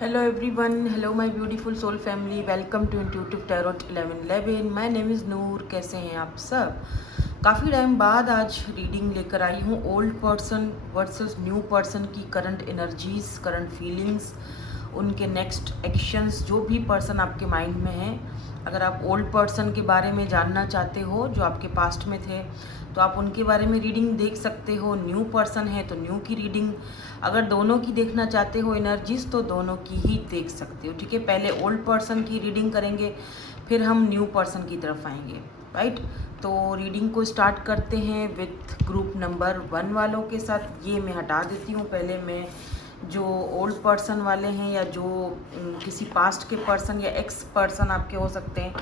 Hello everyone, hello my beautiful soul family, welcome to Intuitive Tarot 1111. My name is नूर। कैसे हैं आप सब? काफ़ी टाइम बाद आज रीडिंग लेकर आई हूँ। Old person versus new person की करंट एनर्जीज, करंट फीलिंग्स, उनके नेक्स्ट एक्शंस, जो भी पर्सन आपके माइंड में है। अगर आप ओल्ड पर्सन के बारे में जानना चाहते हो जो आपके पास्ट में थे तो आप उनके बारे में रीडिंग देख सकते हो। न्यू पर्सन है तो न्यू की रीडिंग, अगर दोनों की देखना चाहते हो एनर्जीज तो दोनों की ही देख सकते हो। ठीक है, पहले ओल्ड पर्सन की रीडिंग करेंगे, फिर हम न्यू पर्सन की तरफ आएंगे। राइट, तो रीडिंग को स्टार्ट करते हैं विथ ग्रुप नंबर 1 वालों के साथ। ये मैं हटा देती हूँ। पहले मैं जो ओल्ड पर्सन वाले हैं या जो किसी पास्ट के पर्सन या एक्स पर्सन आपके हो सकते हैं,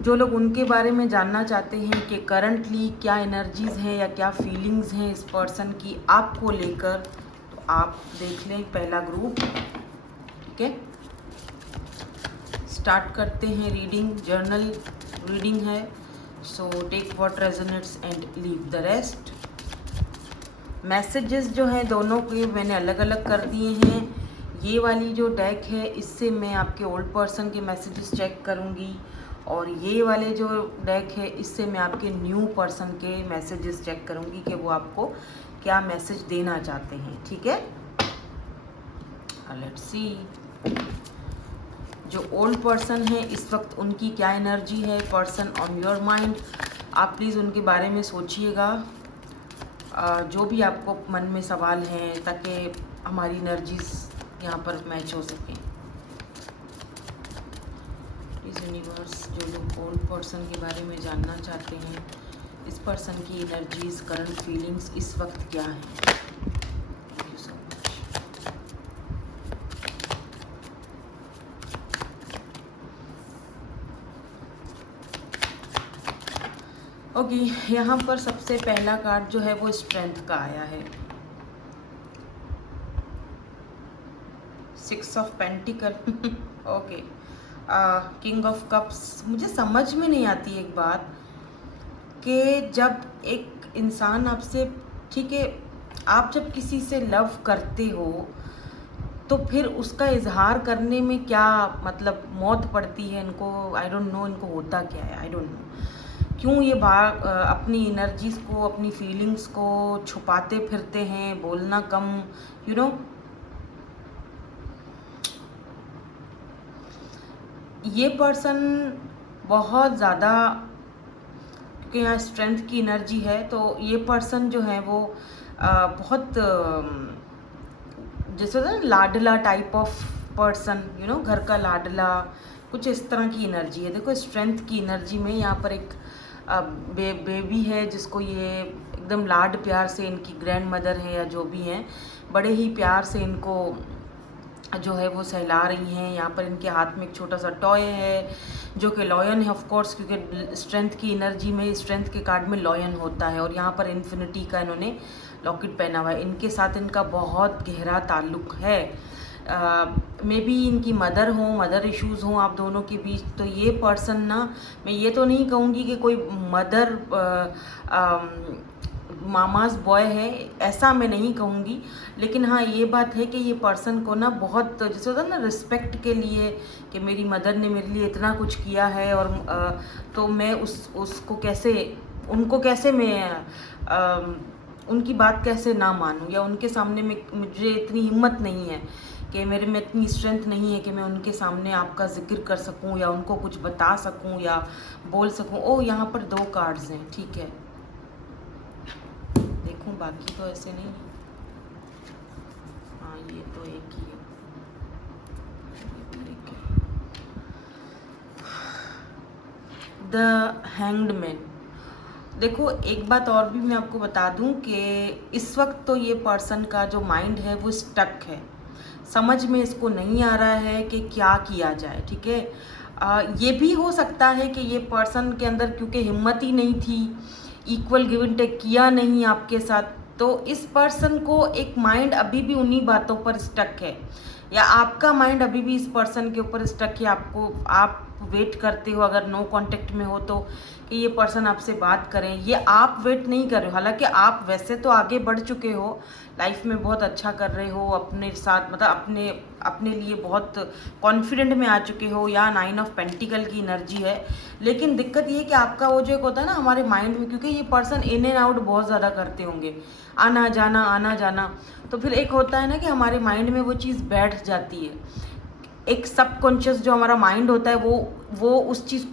जो लोग उनके बारे में जानना चाहते हैं कि करंटली क्या एनर्जीज हैं या क्या फीलिंग्स हैं इस पर्सन की आपको लेकर, तो आप देख लें पहला ग्रुप। ठीक है, स्टार्ट करते हैं रीडिंग। जर्नल रीडिंग है, so take what resonates and leave the rest. Messages जो हैं दोनों के मैंने अलग अलग कर दिए हैं। ये वाली जो डेक है इससे मैं आपके ओल्ड पर्सन के मैसेजेस चेक करूँगी, और ये वाले जो डेक है इससे मैं आपके न्यू पर्सन के मैसेजेस चेक करूँगी कि वो आपको क्या मैसेज देना चाहते हैं। ठीक है, लेट्स सी जो ओल्ड पर्सन है इस वक्त उनकी क्या एनर्जी है, पर्सन ऑन योर माइंड। आप प्लीज़ उनके बारे में सोचिएगा, जो भी आपको मन में सवाल हैं, ताकि हमारी एनर्जीज यहाँ पर मैच हो सकें। प्लीज़ यूनिवर्स, जो लोग ओल्ड पर्सन के बारे में जानना चाहते हैं, इस पर्सन की एनर्जीज, करंट फीलिंग्स इस वक्त क्या हैं। ओके, यहाँ पर सबसे पहला कार्ड जो है वो स्ट्रेंथ का आया है। 6 of pentacle okay, king of cups. मुझे समझ में नहीं आती एक बात कि जब एक इंसान आपसे, ठीक है, आप जब किसी से लव करते हो तो फिर उसका इजहार करने में क्या मतलब मौत पड़ती है इनको। आई डोंट नो इनको होता क्या है, आई डोंट नो क्यों ये अपनी एनर्जीज को, अपनी फीलिंग्स को छुपाते फिरते हैं, बोलना कम, यू नो। ये पर्सन बहुत ज़्यादा, क्योंकि यहाँ स्ट्रेंथ की एनर्जी है, तो ये पर्सन जो है वो बहुत जैसे होता है ना लाडला type of person, you know, घर का लाडला, कुछ इस तरह की एनर्जी है। देखो स्ट्रेंथ की एनर्जी में यहाँ पर एक बेबी है जिसको ये एकदम लाड प्यार से, इनकी ग्रैंड मदर है या जो भी हैं, बड़े ही प्यार से इनको जो है वो सहला रही हैं। यहाँ पर इनके हाथ में एक छोटा सा टॉय है जो कि लॉयन है, ऑफ कोर्स, क्योंकि स्ट्रेंथ की एनर्जी में, स्ट्रेंथ के कार्ड में लॉयन होता है। और यहाँ पर इन्फिनिटी का इन्होंने लॉकेट पहना हुआ है। इनके साथ इनका बहुत गहरा ताल्लुक है। मे बी इनकी मदर हो, मदर इश्यूज़ हों आप दोनों के बीच। तो ये पर्सन ना, मैं ये तो नहीं कहूँगी कि कोई मदर मामाज बॉय है, ऐसा मैं नहीं कहूँगी, लेकिन हाँ ये बात है कि ये पर्सन को ना बहुत, जैसे होता है ना, रिस्पेक्ट के लिए कि मेरी मदर ने मेरे लिए इतना कुछ किया है, और तो मैं उसको कैसे, उनको कैसे मैं उनकी बात कैसे ना मानूं, या उनके सामने में मुझे इतनी हिम्मत नहीं है कि मेरे में इतनी स्ट्रेंथ नहीं है कि मैं उनके सामने आपका जिक्र कर सकूं या उनको कुछ बता सकूं या बोल सकूं। ओ, यहाँ पर 2 कार्ड्स हैं, ठीक है, देखूं बाकी तो ऐसे नहीं। हाँ, ये तो एक ही है, द हैंग्ड मैन। देखो एक बात और भी मैं आपको बता दूं कि इस वक्त तो ये पर्सन का जो माइंड है वो स्टक है, समझ में इसको नहीं आ रहा है कि क्या किया जाए। ठीक है, ये भी हो सकता है कि ये पर्सन के अंदर क्योंकि हिम्मत ही नहीं थी, इक्वल गिव एंड टेक किया नहीं आपके साथ, तो इस पर्सन को एक माइंड अभी भी उन्हीं बातों पर स्टक है, या आपका माइंड अभी भी इस पर्सन के ऊपर स्टक है। आप वेट करते हो, अगर नो कांटेक्ट में हो तो, कि ये पर्सन आपसे बात करें, ये आप वेट नहीं कर रहे हो। हालांकि आप वैसे तो आगे बढ़ चुके हो, लाइफ में बहुत अच्छा कर रहे हो, अपने साथ मतलब अपने अपने लिए बहुत कॉन्फिडेंट में आ चुके हो, या 9 ऑफ पेंटिकल की एनर्जी है। लेकिन दिक्कत ये है कि आपका वो जो एक होता है ना हमारे माइंड में, क्योंकि ये पर्सन इन एंड आउट बहुत ज़्यादा करते होंगे, आना जाना आना जाना, तो फिर एक होता है ना कि हमारे माइंड में वो चीज़ बैठ जाती है। एक सबकॉन्शियस जो हमारा माइंड होता है वो उस चीज़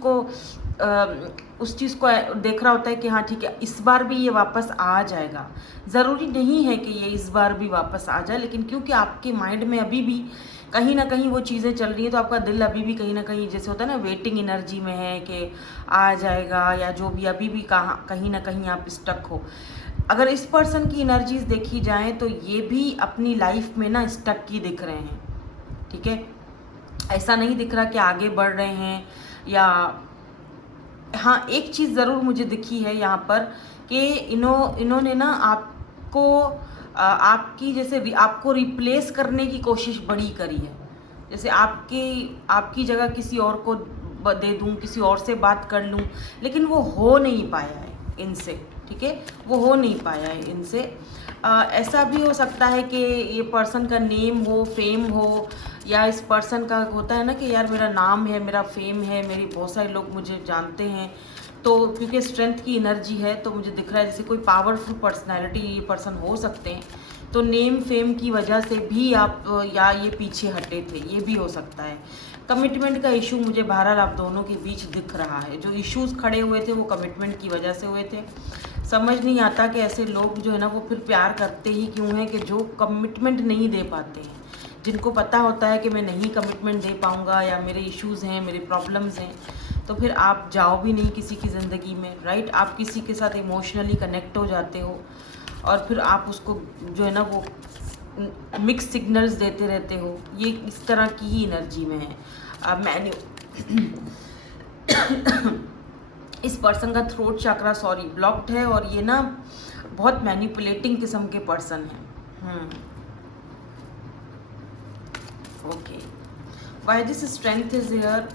को देख रहा होता है कि हाँ ठीक है, इस बार भी ये वापस आ जाएगा। ज़रूरी नहीं है कि ये इस बार भी वापस आ जाए, लेकिन क्योंकि आपके माइंड में अभी भी कहीं ना कहीं वो चीज़ें चल रही हैं, तो आपका दिल अभी भी कहीं ना कहीं जैसे होता है ना वेटिंग एनर्जी में है कि आ जाएगा, या जो भी अभी भी कहीं ना कहीं आप स्टक हो। अगर इस पर्सन की एनर्जीज देखी जाए तो ये भी अपनी लाइफ में ना स्टक ही दिख रहे हैं, ठीक है। ऐसा नहीं दिख रहा कि आगे बढ़ रहे हैं, या हाँ एक चीज़ ज़रूर मुझे दिखी है यहाँ पर कि इन्होंने ना आपको आपकी जैसे आपको रिप्लेस करने की कोशिश बड़ी करी है। जैसे आपकी जगह किसी और को दे दूँ, किसी और से बात कर लूँ, लेकिन वो हो नहीं पाया है इनसे, ठीक है, वो हो नहीं पाया है इनसे। ऐसा भी हो सकता है कि ये पर्सन का नेम हो, फेम हो, या इस पर्सन का होता है ना कि यार मेरा नाम है, मेरा फेम है, मेरी बहुत सारे लोग मुझे जानते हैं, तो क्योंकि स्ट्रेंथ की एनर्जी है तो मुझे दिख रहा है जैसे कोई पावरफुल पर्सनैलिटी ये पर्सन हो सकते हैं, तो नेम फेम की वजह से भी आप या ये पीछे हटे थे, ये भी हो सकता है। कमिटमेंट का इशू मुझे बहरहाल आप दोनों के बीच दिख रहा है। जो इश्यूज खड़े हुए थे वो कमिटमेंट की वजह से हुए थे। समझ नहीं आता कि ऐसे लोग जो है ना वो फिर प्यार करते ही क्यों हैं कि जो कमिटमेंट नहीं दे पाते हैं, जिनको पता होता है कि मैं नहीं कमिटमेंट दे पाऊँगा, या मेरे इश्यूज़ हैं, मेरे प्रॉब्लम्स हैं, तो फिर आप जाओ भी नहीं किसी की ज़िंदगी में, राइट। आप किसी के साथ इमोशनली कनेक्ट हो जाते हो और फिर आप उसको जो है ना वो मिक्स सिग्नल्स देते रहते हो। ये इस तरह की ही एनर्जी में है। मैंने इस पर्सन का थ्रोट चक्रा ब्लॉक्ड है, और ये ना बहुत मैनिपुलेटिंग किस्म के पर्सन हैं। Okay, why this strength is here,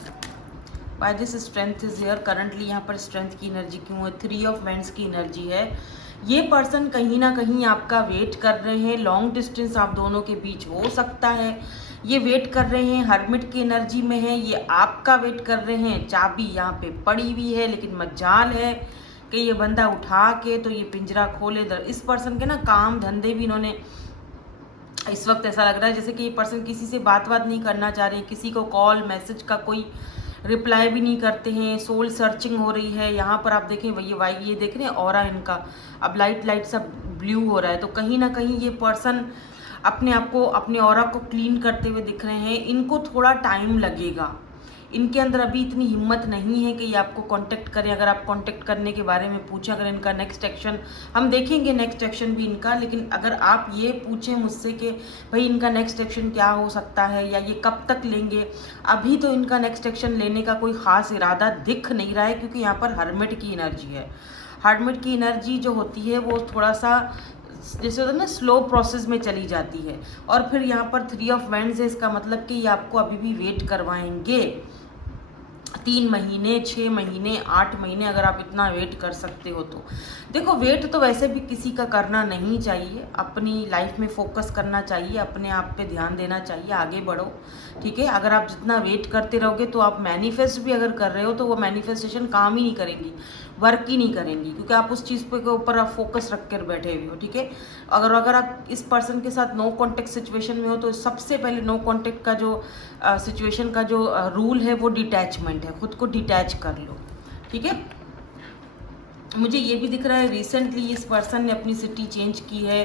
why this strength is here currently. यहाँ पर स्ट्रेंथ की एनर्जी क्यों है? 3 ऑफ वैंड्स की एनर्जी है। ये पर्सन कहीं ना कहीं आपका वेट कर रहे हैं, लॉन्ग डिस्टेंस आप दोनों के बीच हो सकता है। ये वेट कर रहे हैं, हर्मिट की एनर्जी में है, ये आपका वेट कर रहे हैं। चाबी यहाँ पे पड़ी हुई है, लेकिन मजाल है कि ये बंदा उठा के तो ये पिंजरा खोले। इस पर्सन के ना काम धंधे भी इन्होंने इस वक्त ऐसा लग रहा है जैसे कि ये पर्सन किसी से बात नहीं करना चाह रहे, किसी को कॉल मैसेज का कोई रिप्लाई भी नहीं करते हैं। सोल सर्चिंग हो रही है। यहाँ पर आप देखें ये देख रहे हैं ऑरा इनका अब लाइट सा ब्लू हो रहा है, तो कहीं ना कहीं ये पर्सन अपने आप को, अपने ऑरा को क्लीन करते हुए दिख रहे हैं। इनको थोड़ा टाइम लगेगा, इनके अंदर अभी इतनी हिम्मत नहीं है कि ये आपको कांटेक्ट करें। अगर आप कांटेक्ट करने के बारे में पूछें, अगर इनका नेक्स्ट एक्शन हम देखेंगे, नेक्स्ट एक्शन भी इनका, लेकिन अगर आप ये पूछें मुझसे कि भाई इनका नेक्स्ट एक्शन क्या हो सकता है या ये कब तक लेंगे, अभी तो इनका नेक्स्ट एक्शन लेने का कोई ख़ास इरादा दिख नहीं रहा है, क्योंकि यहाँ पर हर्मिट की एनर्जी है। हर्मिट की एनर्जी जो होती है वो थोड़ा सा जैसे होता है ना स्लो प्रोसेस में चली जाती है। और फिर यहाँ पर 3 ऑफ वैंड्स है, इसका मतलब कि ये आपको अभी भी वेट करवाएंगे 3 महीने, 6 महीने, 8 महीने, अगर आप इतना वेट कर सकते हो तो। देखो वेट तो वैसे भी किसी का करना नहीं चाहिए, अपनी लाइफ में फोकस करना चाहिए, अपने आप पे ध्यान देना चाहिए, आगे बढ़ो, ठीक है। अगर आप जितना वेट करते रहोगे तो आप मैनिफेस्ट भी अगर कर रहे हो तो वो मैनिफेस्टेशन काम ही नहीं करेंगी, वर्क ही नहीं करेंगी, क्योंकि आप उस चीज़ के ऊपर आप फोकस रख कर बैठे हुए हो, ठीक है। अगर आप इस पर्सन के साथ नो कॉन्टेक्ट सिचुएशन में हो तो सबसे पहले नो कॉन्टेक्ट का जो सिचुएशन का जो रूल है वो डिटैचमेंट है, खुद को डिटैच कर लो, ठीक है। मुझे ये भी दिख रहा है रिसेंटली इस पर्सन ने अपनी सिटी चेंज की है,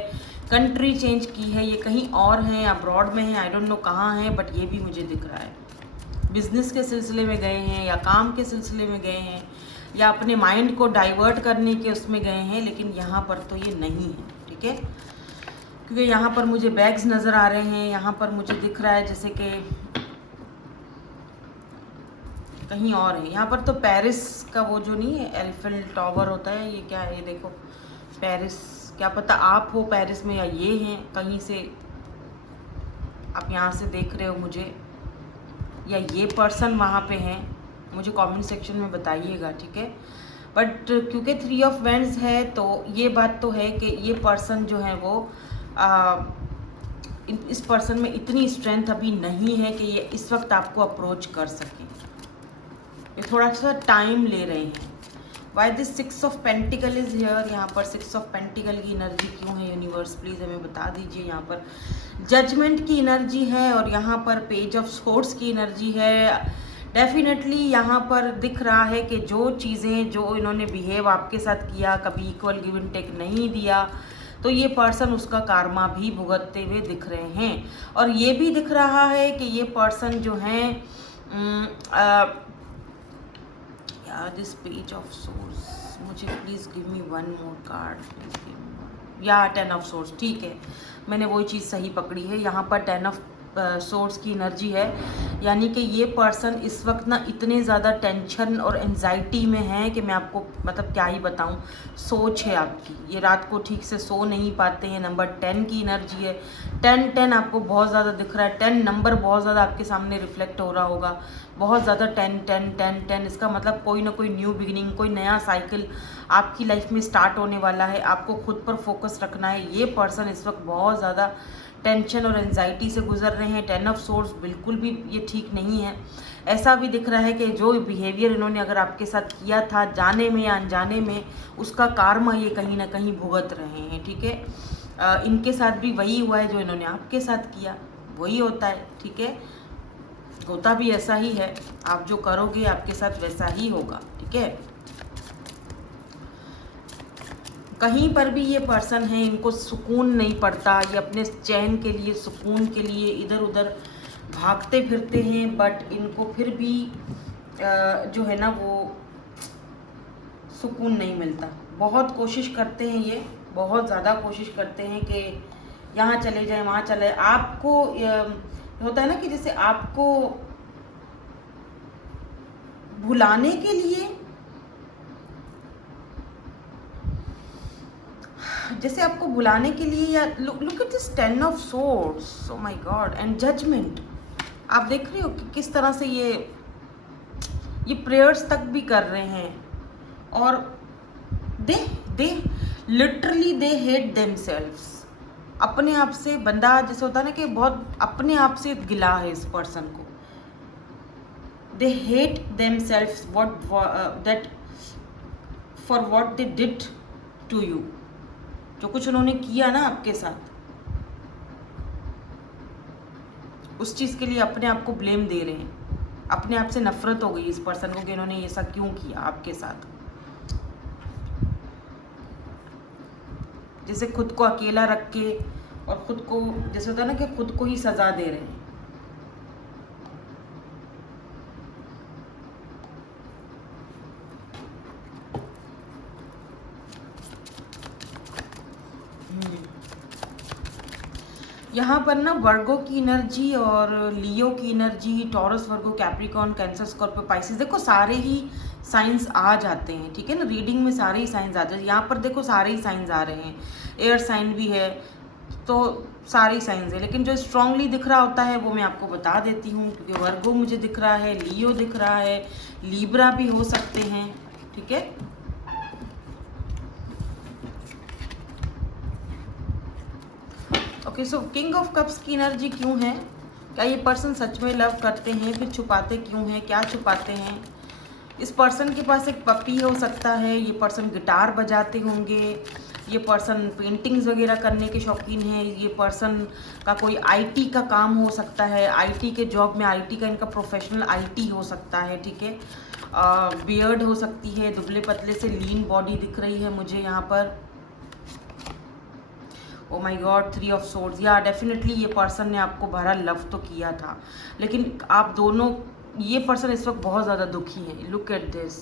कंट्री चेंज की है, ये कहीं और हैं, अब्रॉड में हैं, आई डोंट नो कहाँ हैं, बट ये भी मुझे दिख रहा है। बिजनेस के सिलसिले में गए हैं, या काम के सिलसिले में गए हैं, या अपने माइंड को डाइवर्ट करने के उसमें गए हैं, लेकिन यहाँ पर तो ये नहीं है, ठीक है। क्योंकि यहाँ पर मुझे बैग्स नज़र आ रहे हैं, यहाँ पर मुझे दिख रहा है जैसे कि कहीं और है। यहाँ पर तो पेरिस का वो जो नहीं है एल्फेल टावर होता है, ये क्या है, ये देखो पेरिस, क्या पता आप हो पेरिस में या ये हैं कहीं से, आप यहाँ से देख रहे हो मुझे, या ये पर्सन वहाँ पे हैं, मुझे कमेंट सेक्शन में बताइएगा, ठीक है। बट क्योंकि 3 ऑफ वेंड्स है तो ये बात तो है कि ये पर्सन जो है वो इस पर्सन में इतनी स्ट्रेंथ अभी नहीं है कि ये इस वक्त आपको अप्रोच कर सके। ये थोड़ा सा टाइम ले रहे हैं। Why this 6 of pentacle is here, यहाँ पर 6 ऑफ पेंटिकल की एनर्जी क्यों है यूनिवर्स, प्लीज़ हमें बता दीजिए। यहाँ पर जजमेंट की एनर्जी है और यहाँ पर पेज ऑफ सोर्ड्स की एनर्जी है। डेफिनेटली यहाँ पर दिख रहा है कि जो चीज़ें जो इन्होंने बिहेव आपके साथ किया, कभी इक्वल गिव एंड टेक नहीं दिया, तो ये पर्सन उसका कारमा भी भुगतते हुए दिख रहे हैं। और ये भी दिख रहा है कि ये पर्सन जो हैं दिस पेज ऑफ सोर्स, मुझे please give me one more card, please give me या 10 ऑफ सोर्स, ठीक है, मैंने वही चीज़ सही पकड़ी है। यहाँ पर 10 ऑफ सोर्स की एनर्जी है, यानी कि ये पर्सन इस वक्त ना इतने ज़्यादा टेंशन और एंजाइटी में है कि मैं आपको मतलब क्या ही बताऊं। सोच है आपकी, ये रात को ठीक से सो नहीं पाते हैं। नंबर 10 की एनर्जी है। 10 आपको बहुत ज़्यादा दिख रहा है। 10 नंबर बहुत ज़्यादा आपके सामने रिफ्लेक्ट हो रहा होगा, बहुत ज़्यादा 10 इसका मतलब कोई ना कोई न्यू बिगिनिंग, कोई नया साइकिल आपकी लाइफ में स्टार्ट होने वाला है। आपको खुद पर फोकस रखना है। ये पर्सन इस वक्त बहुत ज़्यादा टेंशन और एंजाइटी से गुजर रहे हैं। 10 ऑफ सोर्स बिल्कुल भी ये ठीक नहीं है। ऐसा भी दिख रहा है कि जो बिहेवियर इन्होंने अगर आपके साथ किया था जाने में या अनजाने में, उसका कार्मा ये कहीं ना कहीं भुगत रहे हैं, ठीक है। इनके साथ भी वही हुआ है जो इन्होंने आपके साथ किया, वही होता है, ठीक है। होता भी ऐसा ही है, आप जो करोगे आपके साथ वैसा ही होगा, ठीक है। कहीं पर भी ये पर्सन है, इनको सुकून नहीं पड़ता, ये अपने चैन के लिए, सुकून के लिए इधर उधर भागते फिरते हैं, बट इनको फिर भी जो है ना वो सुकून नहीं मिलता। बहुत कोशिश करते हैं ये, बहुत ज़्यादा कोशिश करते हैं कि यहाँ चले जाएं, वहाँ चले। आपको होता है ना कि जैसे आपको भुलाने के लिए, जैसे आपको बुलाने के लिए, या look at this 10 of swords, oh my God, and judgement. आप देख रहे हो कि किस तरह से ये प्रेयर्स तक भी कर रहे हैं। और they literally they hate themselves. अपने आप से बंदा, जैसे होता है ना कि बहुत अपने आप से गिला है इस पर्सन को। They hate themselves that for what they did to you, जो कुछ उन्होंने किया ना आपके साथ, उस चीज़ के लिए अपने आप को ब्लेम दे रहे हैं। अपने आप से नफरत हो गई इस पर्सन को कि इन्होंने ये सब क्यों किया आपके साथ। जैसे खुद को अकेला रख के और खुद को, जैसे होता है ना कि खुद को ही सजा दे रहे हैं। यहाँ पर ना वर्गो की एनर्जी और लियो की एनर्जी, टॉरस, वर्गो, कैप्रिकॉर्न, कैंसर, स्कॉर्पियो, पाइसिस, देखो सारे ही साइंस आ जाते हैं, ठीक है ना। रीडिंग में सारे ही साइंस आ जाते हैं। यहाँ पर देखो सारे ही साइंस आ रहे हैं, एयर साइन भी है, तो सारे ही साइंस है। लेकिन जो स्ट्रांगली दिख रहा होता है वो मैं आपको बता देती हूँ, क्योंकि वर्गो मुझे दिख रहा है, लियो दिख रहा है, लीब्रा भी हो सकते हैं, ठीक है। Okay, so king of cups की एनर्जी क्यों है? क्या ये पर्सन सच में लव करते हैं? फिर छुपाते क्यों हैं? क्या छुपाते हैं? इस पर्सन के पास एक पपी हो सकता है, ये पर्सन गिटार बजाते होंगे, ये पर्सन पेंटिंग्स वगैरह करने के शौकीन हैं, ये पर्सन का कोई आईटी का काम हो सकता है, आईटी के जॉब में, आईटी का इनका प्रोफेशनल आईटी हो सकता है, ठीक है। बियर्ड हो सकती है, दुबले पतले से लीन बॉडी दिख रही है मुझे यहाँ पर। Oh my God, 3 of swords, या डेफिनेटली ये पर्सन ने आपको भरा लव तो किया था, लेकिन आप दोनों, ये पर्सन इस वक्त बहुत ज़्यादा दुखी है। लुक एट दिस,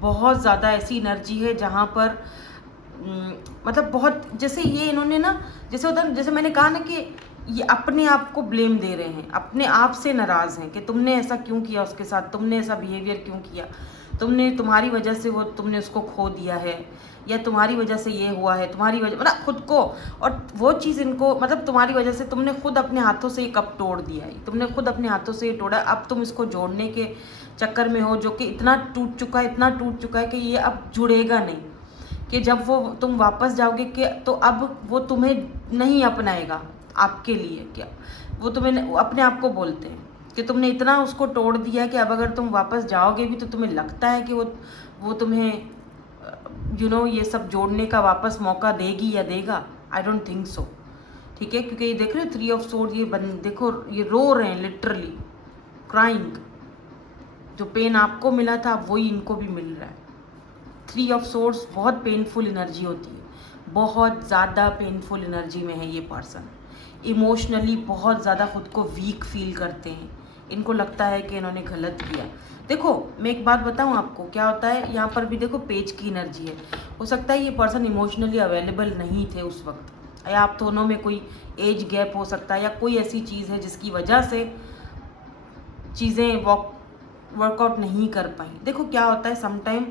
बहुत ज़्यादा ऐसी एनर्जी है जहाँ पर मतलब बहुत, जैसे ये इन्होंने ना, जैसे होता है, जैसे मैंने कहा ना कि ये अपने आप को ब्लेम दे रहे हैं, अपने आप से नाराज़ हैं कि तुमने ऐसा क्यों किया उसके साथ, तुमने ऐसा बिहेवियर क्यों किया। तुम्हारी वजह से तुमने उसको खो दिया है, या तुम्हारी वजह से ये हुआ है, तुम्हारी वजह मतलब खुद को, और वो चीज़ इनको मतलब तुम्हारी वजह से तुमने खुद अपने हाथों से ये कप तोड़ दिया है, तुमने खुद अपने हाथों से ये तोड़ा। अब तुम इसको जोड़ने के चक्कर में हो, जो कि इतना टूट चुका है, इतना टूट चुका है कि ये अब जुड़ेगा नहीं, कि जब वो तुम वापस जाओगे कि तो अब वो तुम्हें नहीं अपनाएगा आपके लिए। क्या वो तुम्हें अपने आप को बोलते हैं कि तुमने इतना उसको तोड़ दिया है कि अब अगर तुम वापस जाओगे भी तो तुम्हें लगता है कि वो तुम्हें ये सब जोड़ने का वापस मौका देगी या देगा। I don't think so. ठीक है, क्योंकि ये देख रहे हो 3 ऑफ सोर्ड, ये देखो ये रो रहे हैं, लिटरली क्राइंग। जो पेन आपको मिला था वही इनको भी मिल रहा है। 3 ऑफ सोर्ड्स बहुत पेनफुल एनर्जी होती है, बहुत ज़्यादा पेनफुल एनर्जी में है ये पर्सन। इमोशनली बहुत ज़्यादा खुद को वीक फील करते हैं, इनको लगता है कि इन्होंने गलत किया। देखो मैं एक बात बताऊं आपको, क्या होता है यहाँ पर भी देखो पेज की एनर्जी है। हो सकता है ये पर्सन इमोशनली अवेलेबल नहीं थे उस वक्त, या आप दोनों में कोई एज गैप हो सकता है, या कोई ऐसी चीज़ है जिसकी वजह से चीज़ें वर्कआउट नहीं कर पाई। देखो क्या होता है, समटाइम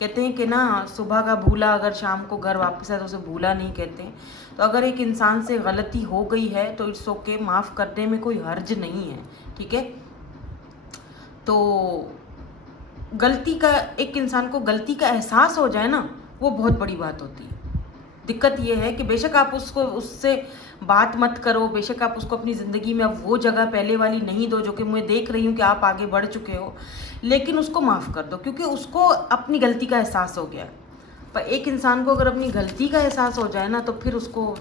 कहते हैं कि ना सुबह का भूला अगर शाम को घर वापस आए तो उसे भूला नहीं कहते हैं। तो अगर एक इंसान से गलती हो गई है तो इट्स ओके, माफ़ करने में कोई हर्ज नहीं है। ठीक है, तो गलती का, एक इंसान को गलती का एहसास हो जाए ना, वो बहुत बड़ी बात होती है। दिक्कत ये है कि बेशक आप उससे बात मत करो, बेशक आप उसको अपनी ज़िंदगी में अब वो जगह पहले वाली नहीं दो, जो कि मैं देख रही हूँ कि आप आगे बढ़ चुके हो, लेकिन उसको माफ़ कर दो, क्योंकि उसको अपनी गलती का एहसास हो गया। पर एक इंसान को अगर अपनी गलती का एहसास हो जाए ना, तो फिर उसको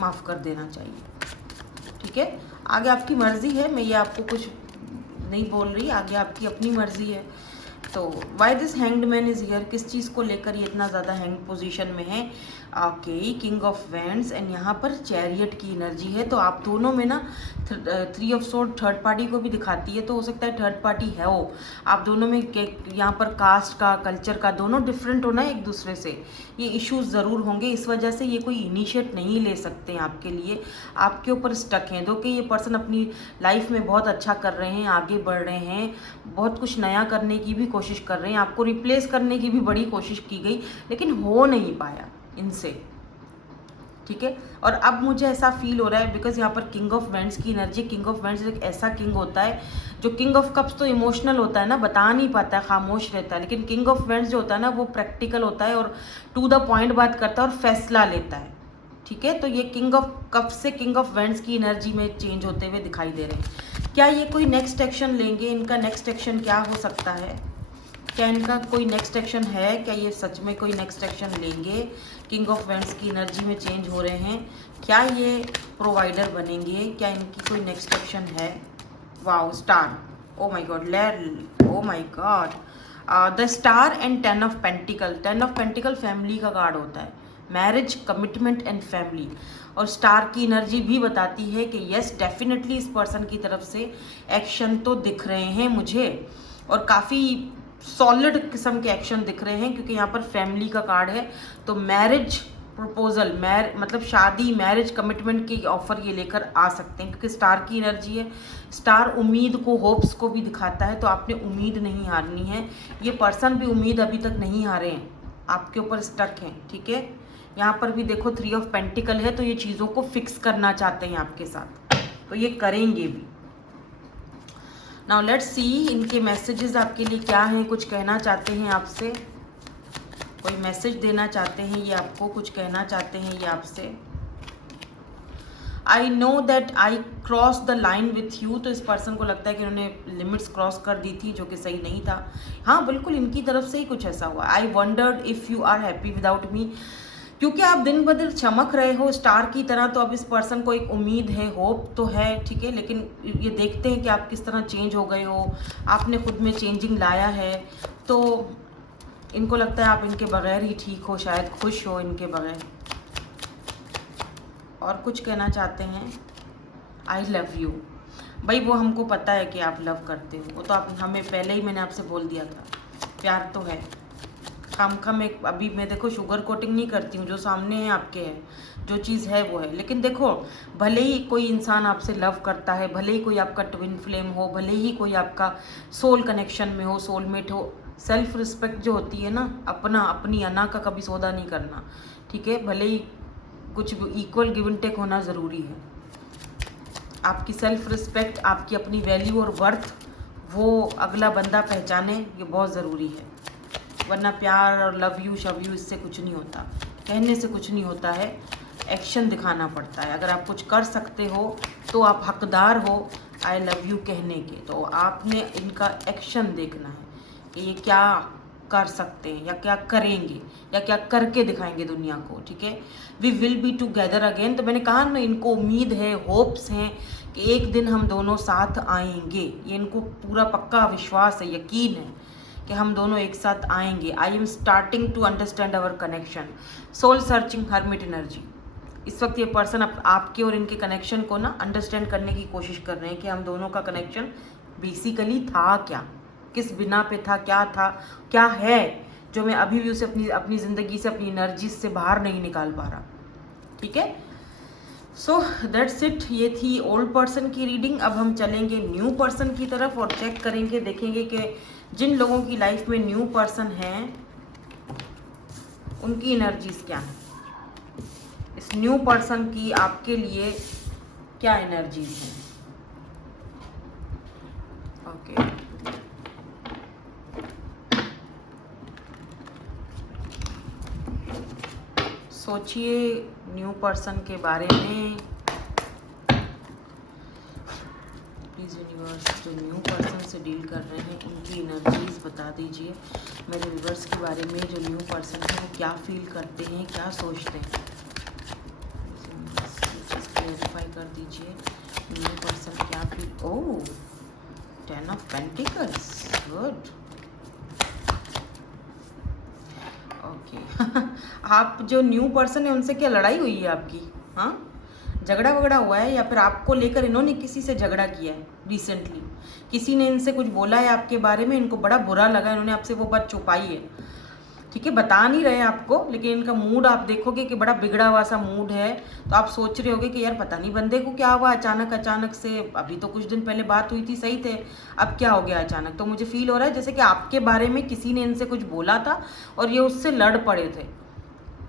माफ़ कर देना चाहिए। ठीक है, आगे आपकी मर्ज़ी है, मैं ये आपको कुछ नहीं बोल रही, आगे आपकी अपनी मर्ज़ी है। तो why this hanged man is here, किस चीज़ को लेकर ये इतना ज़्यादा हैंग पोजीशन में है। Okay, king of wands and यहाँ पर चैरियट की एनर्जी है। तो आप दोनों में ना 3 ऑफ सोर्ड थर्ड पार्टी को भी दिखाती है, तो हो सकता है थर्ड पार्टी है वो आप दोनों में। यहाँ पर कास्ट का, कल्चर का दोनों डिफरेंट होना है एक दूसरे से, ये इश्यूज ज़रूर होंगे। इस वजह से ये कोई इनिशिएट नहीं ले सकते हैं आपके लिए, आपके ऊपर स्टक हैं। दो कि ये पर्सन अपनी लाइफ में बहुत अच्छा कर रहे हैं, आगे बढ़ रहे हैं, बहुत कुछ नया करने की भी कोशिश कर रहे हैं, आपको रिप्लेस करने की भी बड़ी कोशिश की गई, लेकिन हो नहीं पाया इनसे। ठीक है, और अब मुझे ऐसा फील हो रहा है बिकॉज यहाँ पर किंग ऑफ वैंड्स की एनर्जी, किंग ऑफ वैंड्स एक ऐसा किंग होता है जो, किंग ऑफ कप्स तो इमोशनल होता है ना, बता नहीं पाता है, खामोश रहता है, लेकिन किंग ऑफ वैंड्स जो होता है ना वो प्रैक्टिकल होता है और टू द पॉइंट बात करता है और फैसला लेता है। ठीक है, तो ये किंग ऑफ कप्स से किंग ऑफ वैंड्स की एनर्जी में चेंज होते हुए दिखाई दे रहे हैं। क्या ये कोई नेक्स्ट एक्शन लेंगे? इनका नेक्स्ट एक्शन क्या हो सकता है? क्या इनका कोई नेक्स्ट एक्शन है? क्या ये सच में कोई नेक्स्ट एक्शन लेंगे? किंग ऑफ वैंड्स की एनर्जी में चेंज हो रहे हैं, क्या ये प्रोवाइडर बनेंगे? क्या इनकी कोई नेक्स्ट एक्शन है? Wow, star, oh my God, oh my God, the star and 10 of pentacle. 10 of pentacle family का कार्ड होता है, मैरिज, कमिटमेंट एंड फैमिली। और स्टार की एनर्जी भी बताती है कि यस डेफिनेटली इस पर्सन की तरफ से एक्शन तो दिख रहे हैं मुझे, और काफ़ी सॉलिड किस्म के एक्शन दिख रहे हैं, क्योंकि यहाँ पर फैमिली का कार्ड है। तो मैरिज प्रपोजल, मतलब शादी, मैरिज, कमिटमेंट की ऑफर ये लेकर आ सकते हैं, क्योंकि स्टार की एनर्जी है। स्टार उम्मीद को, होप्स को भी दिखाता है, तो आपने उम्मीद नहीं हारनी है। ये पर्सन भी उम्मीद अभी तक नहीं हारे हैं, आपके ऊपर स्टक हैं। ठीक है, यहाँ पर भी देखो 3 ऑफ पेंटिकल है, तो ये चीज़ों को फिक्स करना चाहते हैं आपके साथ, तो ये करेंगे भी। नाउ लेट्स सी इनके मैसेजेस आपके लिए क्या हैं, कुछ कहना चाहते हैं आपसे, कोई मैसेज देना चाहते हैं ये आपको, कुछ कहना चाहते हैं ये आपसे। I know that I cross the line with you, तो इस पर्सन को लगता है कि उन्होंने लिमिट्स क्रॉस कर दी थी, जो कि सही नहीं था। हाँ बिल्कुल, इनकी तरफ से ही कुछ ऐसा हुआ। I wondered if you are happy without me, क्योंकि आप दिन ब दिन चमक रहे हो स्टार की तरह, तो अब इस पर्सन को एक उम्मीद है, होप तो है। ठीक है, लेकिन ये देखते हैं कि आप किस तरह चेंज हो गए हो, आपने खुद में चेंजिंग लाया है, तो इनको लगता है आप इनके बगैर ही ठीक हो, शायद खुश हो इनके बगैर। और कुछ कहना चाहते हैं, आई लव यू। भाई वो हमको पता है कि आप लव करते हो, वो तो आप हमें पहले ही मैंने आपसे बोल दिया था, प्यार तो है। खामखा में अभी मैं देखो शुगर कोटिंग नहीं करती हूँ, जो सामने है आपके है, जो चीज़ है वो है। लेकिन देखो भले ही कोई इंसान आपसे लव करता है, भले ही कोई आपका ट्विन फ्लेम हो, भले ही कोई आपका सोल कनेक्शन में हो, सोलमेट हो, सेल्फ रिस्पेक्ट जो होती है ना, अपना अपनी अना का कभी सौदा नहीं करना, ठीक है। भले ही कुछ इक्वल गिव एंड टेक होना ज़रूरी है। आपकी सेल्फ रिस्पेक्ट, आपकी अपनी वैल्यू और वर्थ वो अगला बंदा पहचाने, ये बहुत ज़रूरी है। वरना प्यार और लव यू शव यू इससे कुछ नहीं होता, कहने से कुछ नहीं होता है, एक्शन दिखाना पड़ता है। अगर आप कुछ कर सकते हो तो आप हकदार हो आई लव यू कहने के, तो आपने इनका एक्शन देखना है कि ये क्या कर सकते हैं या क्या करेंगे या क्या करके दिखाएंगे दुनिया को, ठीक है। We will be together again, तो मैंने कहा ना, इनको उम्मीद है, होप्स हैं कि एक दिन हम दोनों साथ आएंगे। ये इनको पूरा पक्का विश्वास है, यकीन है कि हम दोनों एक साथ आएंगे। I am starting to understand our connection. Soul searching hermit energy. इस वक्त ये पर्सन आपके और इनके कनेक्शन को ना अंडरस्टैंड करने की कोशिश कर रहे हैं कि हम दोनों का कनेक्शन बेसिकली था क्या, किस बिना पे था, क्या है जो मैं अभी भी उसे अपनी ज़िंदगी से, अपनी एनर्जी से बाहर नहीं निकाल पा रहा, ठीक है। So that's it. ये थी ओल्ड पर्सन की रीडिंग। अब हम चलेंगे न्यू पर्सन की तरफ और चेक करेंगे, देखेंगे कि जिन लोगों की लाइफ में न्यू पर्सन हैं उनकी एनर्जीज क्या हैं, इस न्यू पर्सन की आपके लिए क्या एनर्जीज हैं। ओके, सोचिए न्यू पर्सन के बारे में। प्लीज़ यूनिवर्स, जो न्यू पर्सन से डील कर रहे हैं उनकी एनर्जीज बता दीजिए मेरे व्यूअर्स के बारे में। जो न्यू पर्सन है वो क्या फील करते हैं, क्या सोचते हैं, क्लैरिफाई कर दीजिए। न्यू पर्सन क्या feel, oh 10 of pentacles, good, okay. आप जो न्यू पर्सन है उनसे क्या लड़ाई हुई है आपकी? हाँ, झगड़ा वगड़ा हुआ है या फिर आपको लेकर इन्होंने किसी से झगड़ा किया है रिसेंटली? किसी ने इनसे कुछ बोला है आपके बारे में, इनको बड़ा बुरा लगा, इन्होंने आपसे वो बात छुपाई है, ठीक है, बता नहीं रहे आपको, लेकिन इनका मूड आप देखोगे कि बड़ा बिगड़ा हुआ सा मूड है। तो आप सोच रहे होगे कि यार पता नहीं बंदे को क्या हुआ अचानक से, अभी तो कुछ दिन पहले बात हुई थी, सही थे, अब क्या हो गया अचानक। तो मुझे फील हो रहा है जैसे कि आपके बारे में किसी ने इनसे कुछ बोला था और ये उससे लड़ पड़े थे,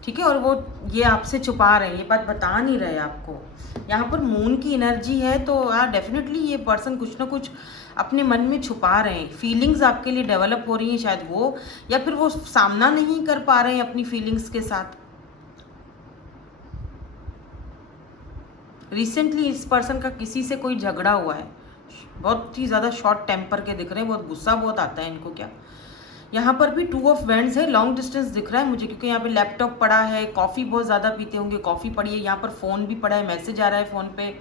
ठीक है, और वो ये आपसे छुपा रहे हैं, ये बात बता नहीं रहे आपको। यहाँ पर मून की एनर्जी है, तो यार डेफिनेटली ये पर्सन कुछ ना कुछ अपने मन में छुपा रहे हैं। फीलिंग्स आपके लिए डेवलप हो रही हैं शायद वो, या फिर वो सामना नहीं कर पा रहे हैं अपनी फीलिंग्स के साथ। रिसेंटली इस पर्सन का किसी से कोई झगड़ा हुआ है, बहुत ही ज़्यादा शॉर्ट टेम्पर के दिख रहे हैं, बहुत गुस्सा बहुत आता है इनको। क्या यहाँ पर भी 2 ऑफ वैंड्स है, लॉन्ग डिस्टेंस दिख रहा है मुझे, क्योंकि यहाँ पे लैपटॉप पड़ा है, कॉफ़ी बहुत ज़्यादा पीते होंगे, कॉफ़ी पड़ी है, यहाँ पर फ़ोन भी पड़ा है, मैसेज आ रहा है फ़ोन पे,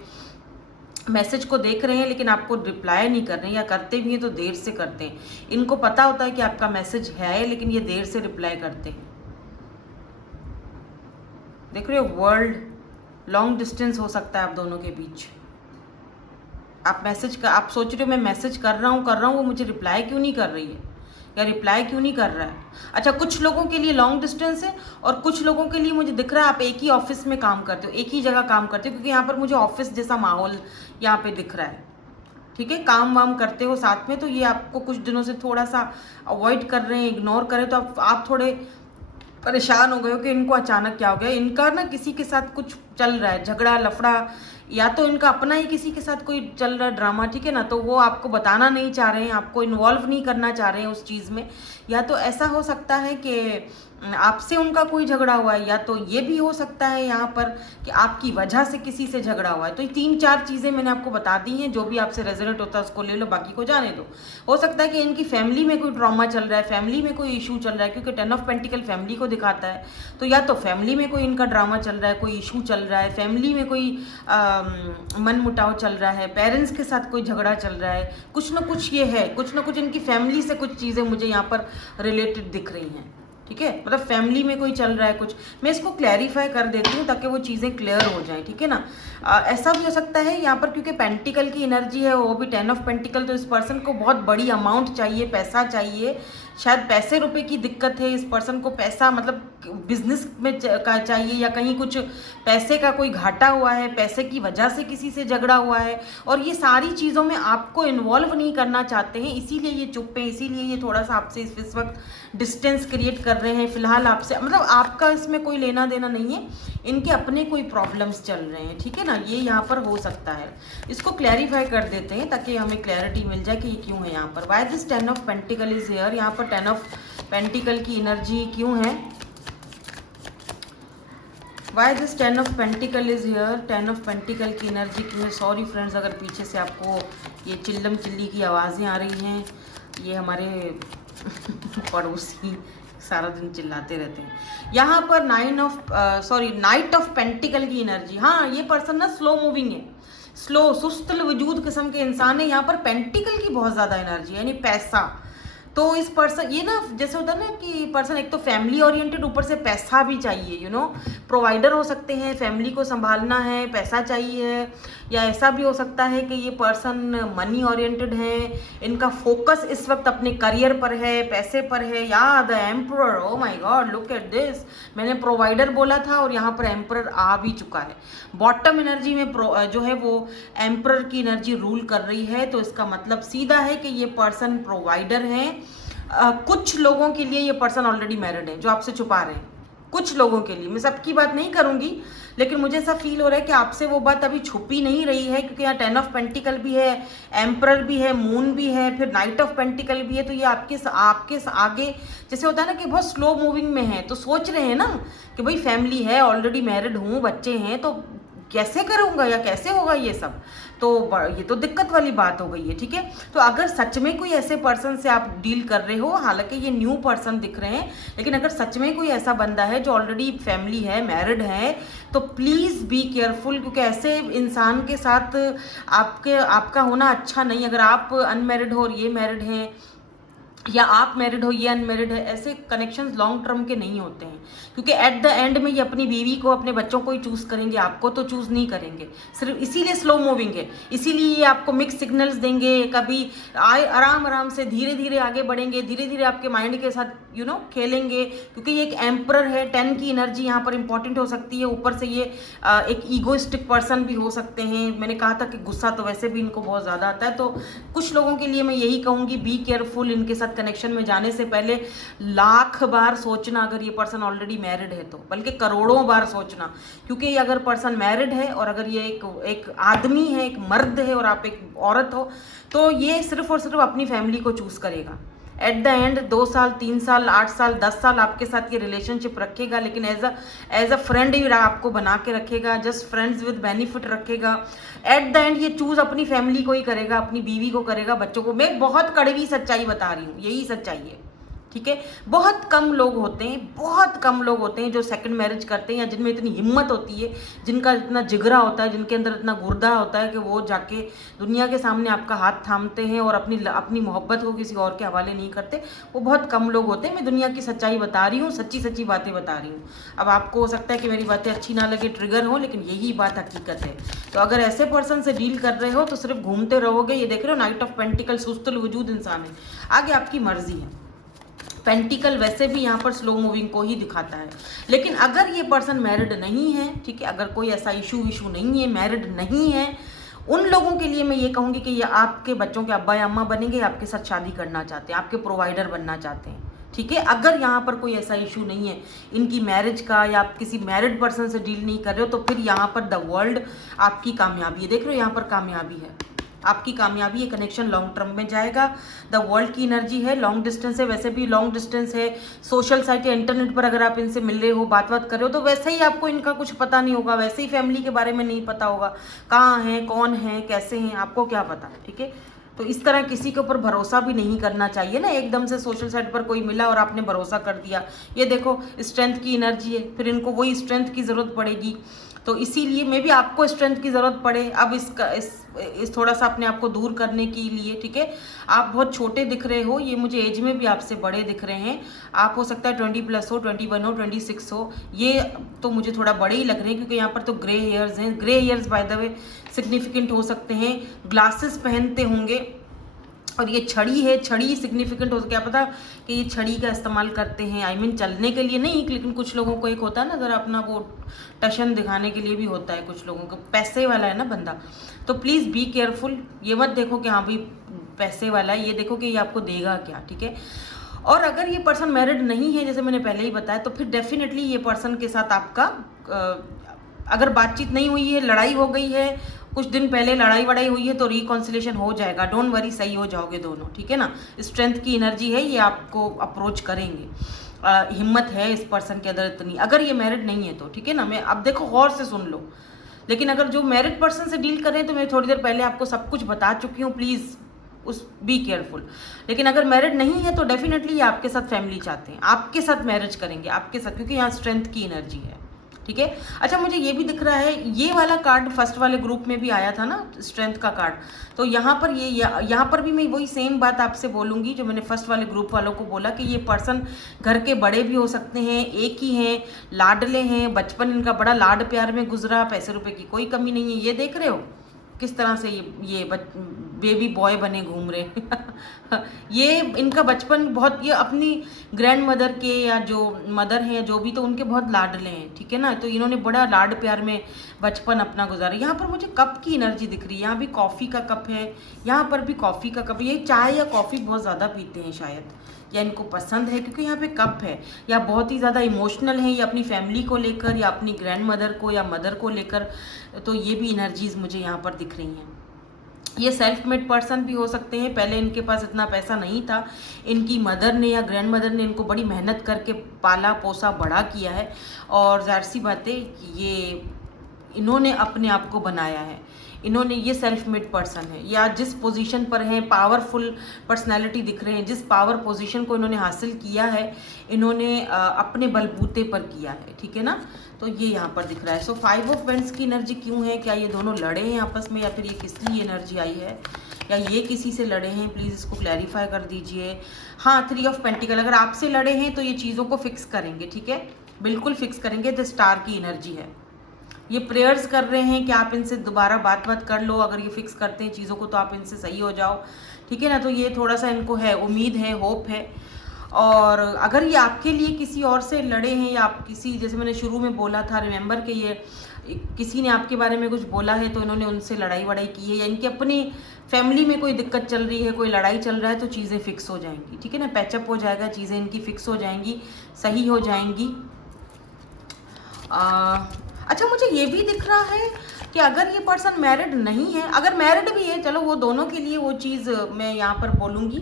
मैसेज को देख रहे हैं लेकिन आपको रिप्लाई नहीं कर रहे हैं, या करते भी हैं तो देर से करते हैं। इनको पता होता है कि आपका मैसेज है लेकिन ये देर से रिप्लाई करते हैं। देख रहे हो, वर्ल्ड लॉन्ग डिस्टेंस हो सकता है आप दोनों के बीच। आप सोच रहे हो मैं मैसेज कर रहा हूँ, वो मुझे रिप्लाई क्यों नहीं कर रही है या रिप्लाई क्यों नहीं कर रहा है। अच्छा, कुछ लोगों के लिए लॉन्ग डिस्टेंस है और कुछ लोगों के लिए मुझे दिख रहा है आप एक ही ऑफिस में काम करते हो, एक ही जगह काम करते हो, क्योंकि यहाँ पर मुझे ऑफिस जैसा माहौल यहाँ पे दिख रहा है, ठीक है, काम वाम करते हो साथ में। तो ये आपको कुछ दिनों से थोड़ा सा अवॉइड कर रहे हैं, इग्नोर कर रहे हैं, तो आप थोड़े परेशान हो गए हो कि इनको अचानक क्या हो गया। इनका ना किसी के साथ कुछ चल रहा है, झगड़ा लफड़ा, या तो इनका अपना ही किसी के साथ कोई चल रहा है ड्रामा, ठीक है ना, तो वो आपको बताना नहीं चाह रहे हैं, आपको इन्वॉल्व नहीं करना चाह रहे हैं उस चीज़ में। या तो ऐसा हो सकता है कि आपसे उनका कोई झगड़ा हुआ है, या तो ये भी हो सकता है यहाँ पर कि आपकी वजह से किसी से झगड़ा हुआ है। तो ये 3-4 चीज़ें मैंने आपको बता दी हैं, जो भी आपसे रेजोनेट होता है उसको ले लो, बाकी को जाने दो। हो सकता है कि इनकी फैमिली में कोई ट्रॉमा चल रहा है, फैमिली में कोई इशू चल रहा है, क्योंकि 10 ऑफ पेंटिकल फैमिली को दिखाता है। तो या तो फैमिली में कोई इनका ड्रामा चल रहा है, कोई इशू चल रहा है, फैमिली में कोई मन मुटाव चल रहा है, पेरेंट्स के साथ कोई झगड़ा चल रहा है, कुछ ना कुछ ये है, कुछ ना कुछ इनकी फैमिली से कुछ चीज़ें मुझे यहाँ पर रिलेटेड दिख रही हैं, ठीक है, मतलब फैमिली में कोई चल रहा है कुछ। मैं इसको क्लैरिफाई कर देती हूँ ताकि वो चीज़ें क्लियर हो जाएं, ठीक है ना। ऐसा भी हो सकता है यहाँ पर, क्योंकि पेंटिकल की एनर्जी है, वो भी 10 ऑफ पेंटिकल, तो इस पर्सन को बहुत बड़ी अमाउंट चाहिए, पैसा चाहिए, शायद पैसे रुपए की दिक्कत है इस पर्सन को। पैसा मतलब बिजनेस में का चाहिए, या कहीं कुछ पैसे का कोई घाटा हुआ है, पैसे की वजह से किसी से झगड़ा हुआ है, और ये सारी चीज़ों में आपको इन्वॉल्व नहीं करना चाहते हैं, इसीलिए ये चुप हैं, इसीलिए ये थोड़ा सा आपसे इस वक्त डिस्टेंस क्रिएट कर रहे हैं फिलहाल आपसे। मतलब आपका इसमें कोई लेना देना नहीं है, इनके अपने कोई प्रॉब्लम्स चल रहे हैं, ठीक है ना, ये यहाँ पर हो सकता है। इसको क्लैरिफाई कर देते हैं ताकि हमें क्लैरिटी मिल जाए कि ये क्यों है यहाँ पर। Why this 10 of pentacle is here, यहाँ पर 10 ऑफ पेंटिकल की एनर्जी क्यों है, why this 10 of pentacle is here, 10 of pentacle की एनर्जी क्यों है। सॉरी फ्रेंड्स अगर पीछे से आपको ये चिल्लम चिल्ली की आवाज़ें आ रही हैं, ये हमारे पड़ोसी सारा दिन चिल्लाते रहते हैं। यहाँ पर नाइट ऑफ पेंटिकल की एनर्जी, हाँ ये पर्सन ना स्लो मूविंग है, स्लो सुस्त वजूद किस्म के इंसान है। यहाँ पर पेंटिकल की बहुत ज़्यादा एनर्जी है, यानी पैसा। तो इस पर्सन, ये ना जैसे होता है ना कि पर्सन एक तो फैमिली ओरिएंटेड, ऊपर से पैसा भी चाहिए, यू नो, प्रोवाइडर हो सकते हैं, फैमिली को संभालना है, पैसा चाहिए है, या ऐसा भी हो सकता है कि ये पर्सन मनी ओरिएंटेड है, इनका फोकस इस वक्त अपने करियर पर है, पैसे पर है। या the emperor, oh my God look at this, मैंने प्रोवाइडर बोला था और यहाँ पर एम्परर आ भी चुका है। बॉटम एनर्जी में जो है वो एम्परर की एनर्जी रूल कर रही है, तो इसका मतलब सीधा है कि ये पर्सन प्रोवाइडर है। कुछ लोगों के लिए ये पर्सन ऑलरेडी मैरिड है जो आपसे छुपा रहे हैं, कुछ लोगों के लिए, मैं सबकी बात नहीं करूंगी, लेकिन मुझे ऐसा फील हो रहा है कि आपसे वो बात अभी छुपी नहीं रही है, क्योंकि यहाँ 10 ऑफ पेंटिकल भी है, एम्परर भी है, मून भी है, फिर नाइट ऑफ पेंटिकल भी है। तो ये आपके आगे जैसे होता है ना कि बहुत स्लो मूविंग में है, तो सोच रहे हैं ना कि भाई फैमिली है, ऑलरेडी मैरिड हूँ, बच्चे हैं, तो कैसे करूँगा या कैसे होगा ये सब, तो ये तो दिक्कत वाली बात हो गई है, ठीक है। तो अगर सच में कोई ऐसे पर्सन से आप डील कर रहे हो, हालांकि ये न्यू पर्सन दिख रहे हैं, लेकिन अगर सच में कोई ऐसा बंदा है जो ऑलरेडी फैमिली है, मैरिड है, तो प्लीज़ बी केयरफुल, क्योंकि ऐसे इंसान के साथ आपका होना अच्छा नहीं। अगर आप अनमैरिड हो और ये मैरिड हैं, या आप मैरिड हो ये अनमैरिड है, ऐसे कनेक्शंस लॉन्ग टर्म के नहीं होते हैं, क्योंकि एट द एंड में ये अपनी बीवी को, अपने बच्चों को ही चूज़ करेंगे, आपको तो चूज़ नहीं करेंगे। सिर्फ इसीलिए स्लो मूविंग है, इसीलिए ये आपको मिक्स सिग्नल्स देंगे, कभी आराम आराम से धीरे धीरे आगे बढ़ेंगे, धीरे धीरे आपके माइंड के साथ खेलेंगे, क्योंकि ये एक एम्परर है। 10 की एनर्जी यहाँ पर इंपॉर्टेंट हो सकती है, ऊपर से ये एक ईगोइस्टिक पर्सन भी हो सकते हैं। मैंने कहा था कि गुस्सा तो वैसे भी इनको बहुत ज़्यादा आता है, तो कुछ लोगों के लिए मैं यही कहूँगी, बी केयरफुल, इनके साथ कनेक्शन में जाने से पहले लाख बार सोचना, अगर ये पर्सन ऑलरेडी मैरिड है तो, बल्कि करोड़ों बार सोचना, क्योंकि ये अगर पर्सन मैरिड है और अगर ये एक आदमी है, एक मर्द है और आप एक औरत हो, तो ये सिर्फ और सिर्फ अपनी फैमिली को चूज करेगा। एट द एंड 2 साल 3 साल 8 साल 10 साल आपके साथ ये रिलेशनशिप रखेगा, लेकिन एज अ फ्रेंड ही आपको बना के रखेगा, जस्ट फ्रेंड्स विद बेनिफिट रखेगा। एट द एंड ये चूज अपनी फैमिली को ही करेगा, अपनी बीवी को करेगा, बच्चों को। मैं बहुत कड़वी सच्चाई बता रही हूँ, यही सच्चाई है, ठीक है। बहुत कम लोग होते हैं, बहुत कम लोग होते हैं जो सेकंड मैरिज करते हैं, या जिनमें इतनी हिम्मत होती है, जिनका इतना जिगरा होता है, जिनके अंदर इतना गुर्दा होता है कि वो जाके दुनिया के सामने आपका हाथ थामते हैं और अपनी मोहब्बत को किसी और के हवाले नहीं करते। वो बहुत कम लोग होते हैं। मैं दुनिया की सच्चाई बता रही हूँ, सच्ची सच्ची बातें बता रही हूँ। अब आपको हो सकता है कि मेरी बातें अच्छी ना लगे, ट्रिगर हो, लेकिन यही बात हकीकत है। तो अगर ऐसे पर्सन से डील कर रहे हो तो सिर्फ घूमते रहोगे। ये देख रहे हो, नाइट ऑफ पेंटिकल, सुस्तुल वजूद इंसान है, आगे आपकी मर्जी है। पेंटिकल वैसे भी यहाँ पर स्लो मूविंग को ही दिखाता है, लेकिन अगर ये पर्सन मैरिड नहीं है, ठीक है, अगर कोई ऐसा इशू नहीं है, मैरिड नहीं है, उन लोगों के लिए मैं ये कहूँगी कि ये आपके बच्चों के अब्बा या अम्मा बनेंगे, आपके साथ शादी करना चाहते हैं, आपके प्रोवाइडर बनना चाहते हैं, ठीक है। अगर यहाँ पर कोई ऐसा इशू नहीं है इनकी मैरिज का, या आप किसी मैरिड पर्सन से डील नहीं कर रहे हो, तो फिर यहाँ पर द वर्ल्ड आपकी कामयाबी है। देख रहे हो, यहाँ पर कामयाबी है, आपकी कामयाबी, ये कनेक्शन लॉन्ग टर्म में जाएगा। द वर्ल्ड की एनर्जी है, लॉन्ग डिस्टेंस है, वैसे भी लॉन्ग डिस्टेंस है। सोशल साइट या इंटरनेट पर अगर आप इनसे मिल रहे हो, बात कर रहे हो, तो वैसे ही आपको इनका कुछ पता नहीं होगा, वैसे ही फैमिली के बारे में नहीं पता होगा, कहाँ हैं, कौन है, कैसे हैं, आपको क्या पता, ठीक है। तो इस तरह किसी के ऊपर भरोसा भी नहीं करना चाहिए ना, एकदम से सोशल साइट पर कोई मिला और आपने भरोसा कर दिया। ये देखो, स्ट्रेंथ की एनर्जी है, फिर इनको वही स्ट्रेंथ की ज़रूरत पड़ेगी, तो इसीलिए मे भी आपको स्ट्रेंथ की ज़रूरत पड़े अब इस थोड़ा सा अपने आप को दूर करने के लिए, ठीक है। आप बहुत छोटे दिख रहे हो, ये मुझे एज में भी आपसे बड़े दिख रहे हैं। आप हो सकता है 20+ हो, 21 हो, 26 हो, ये तो मुझे थोड़ा बड़े ही लग रहे हैं, क्योंकि यहाँ पर तो ग्रे हेयर्स हैं। Grey hairs bye the way significant हो सकते हैं, ग्लासेस पहनते होंगे, और ये छड़ी है, छड़ी सिग्निफिकेंट हो, क्या पता कि ये छड़ी का इस्तेमाल करते हैं, आई मीन चलने के लिए नहीं, लेकिन कुछ लोगों को एक होता है ना ज़रा अपना वो टशन दिखाने के लिए भी होता है कुछ लोगों को, पैसे वाला है ना बंदा, तो प्लीज़ बी केयरफुल। ये मत देखो कि हाँ भाई पैसे वाला है, ये देखो कि ये आपको देगा क्या, ठीक है। और अगर ये पर्सन मैरिड नहीं है, जैसे मैंने पहले ही बताया, तो फिर डेफिनेटली ये पर्सन के साथ आपका अगर बातचीत नहीं हुई है, लड़ाई हो गई है, कुछ दिन पहले लड़ाई वड़ाई हुई है, तो रिकॉन्सिलेशन हो जाएगा, डोंट वरी, सही हो जाओगे दोनों, ठीक है ना। स्ट्रेंथ की एनर्जी है, ये आपको अप्रोच करेंगे, हिम्मत है इस पर्सन के अंदर इतनी, अगर ये मैरिड नहीं है तो, ठीक है ना। मैं अब देखो गौर से सुन लो, लेकिन अगर जो मैरिड पर्सन से डील कर रहे हैं तो मैं थोड़ी देर पहले आपको सब कुछ बता चुकी हूँ, प्लीज़ उस बी केयरफुल। लेकिन अगर मैरिड नहीं है तो डेफिनेटली ये आपके साथ फैमिली चाहते हैं, आपके साथ मैरिज करेंगे, आपके साथ, क्योंकि यहाँ स्ट्रेंथ की एनर्जी है, ठीक है। अच्छा, मुझे ये भी दिख रहा है, ये वाला कार्ड फर्स्ट वाले ग्रुप में भी आया था ना, स्ट्रेंथ का कार्ड, तो यहाँ पर यहाँ पर भी मैं वही सेम बात आपसे बोलूँगी जो मैंने फर्स्ट वाले ग्रुप वालों को बोला कि ये पर्सन घर के बड़े भी हो सकते हैं, एक ही हैं, लाडले हैं, बचपन इनका बड़ा लाड प्यार में गुजरा, पैसे रुपए की कोई कमी नहीं है। ये देख रहे हो किस तरह से ये बेबी बॉय बने घूम रहे ये इनका बचपन बहुत, ये अपनी ग्रैंड मदर के या जो मदर हैं जो भी, तो उनके बहुत लाडले हैं, ठीक है ना। तो इन्होंने बड़ा लाड प्यार में बचपन अपना गुजारा। यहाँ पर मुझे कप की एनर्जी दिख रही है, यहाँ भी कॉफ़ी का कप है, यहाँ पर भी कॉफ़ी का कप, ये चाय या कॉफ़ी बहुत ज़्यादा पीते हैं शायद, या इनको पसंद है क्योंकि यहाँ पे कप है, या बहुत ही ज़्यादा इमोशनल है, या अपनी फैमिली को लेकर, या अपनी ग्रैंड मदर को या मदर को लेकर, तो ये भी एनर्जीज मुझे यहाँ पर दिख रही हैं। ये सेल्फ मेड पर्सन भी हो सकते हैं, पहले इनके पास इतना पैसा नहीं था, इनकी मदर ने या ग्रैंड मदर ने इनको बड़ी मेहनत करके पाला पोसा बड़ा किया है, और ज़ाहिर सी बात है ये इन्होंने अपने आप को बनाया है, इन्होंने, ये सेल्फ मेड पर्सन है, या जिस पोजीशन पर हैं, पावरफुल पर्सनालिटी दिख रहे हैं, जिस पावर पोजीशन को इन्होंने हासिल किया है, इन्होंने अपने बलबूते पर किया है, ठीक है ना। तो ये यहाँ पर दिख रहा है। सो 5 ऑफ वेंट्स की एनर्जी क्यों है, क्या ये दोनों लड़े हैं आपस में, या फिर ये किस लिए एनर्जी आई है, या ये किसी से लड़े हैं, प्लीज़ इसको क्लैरिफाई कर दीजिए। हाँ, 3 ऑफ पेंटिकल, अगर आपसे लड़े हैं तो ये चीज़ों को फिक्स करेंगे, ठीक है, बिल्कुल फिक्स करेंगे। द स्टार की एनर्जी है, ये प्रेयर्स कर रहे हैं कि आप इनसे दोबारा बात कर लो, अगर ये फिक्स करते हैं चीज़ों को तो आप इनसे सही हो जाओ, ठीक है ना। तो ये थोड़ा सा इनको है, उम्मीद है, होप है। और अगर ये आपके लिए किसी और से लड़े हैं, या आप किसी, जैसे मैंने शुरू में बोला था, रिमेंबर कि ये किसी ने आपके बारे में कुछ बोला है तो इन्होंने उनसे लड़ाई वड़ाई की है, या इनकी अपनी फैमिली में कोई दिक्कत चल रही है, कोई लड़ाई चल रहा है, तो चीज़ें फिक्स हो जाएंगी, ठीक है ना, पैचअप हो जाएगा, चीज़ें इनकी फिक्स हो जाएंगी, सही हो जाएंगी। अच्छा, मुझे ये भी दिख रहा है कि अगर ये पर्सन मैरिड नहीं है, अगर मैरिड भी है, चलो वो दोनों के लिए वो चीज़ मैं यहाँ पर बोलूँगी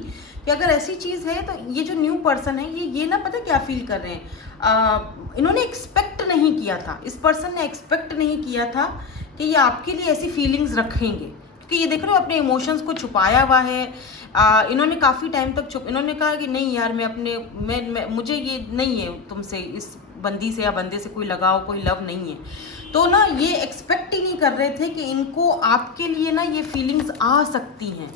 कि अगर ऐसी चीज़ है तो ये जो न्यू पर्सन है, ये ना पता क्या फील कर रहे हैं, इन्होंने एक्सपेक्ट नहीं किया था, इस पर्सन ने एक्सपेक्ट नहीं किया था कि ये आपके लिए ऐसी फीलिंग्स रखेंगे, क्योंकि ये देख रहे हो अपने इमोशंस को छुपाया हुआ है। इन्होंने काफ़ी टाइम तक इन्होंने कहा कि नहीं यार, मैं मुझे ये नहीं है तुमसे, इस बंदी से या बंदे से कोई लगाव, कोई लव नहीं है। तो ना ये एक्सपेक्ट ही नहीं कर रहे थे कि इनको आपके लिए ना ये फीलिंग्स आ सकती हैं।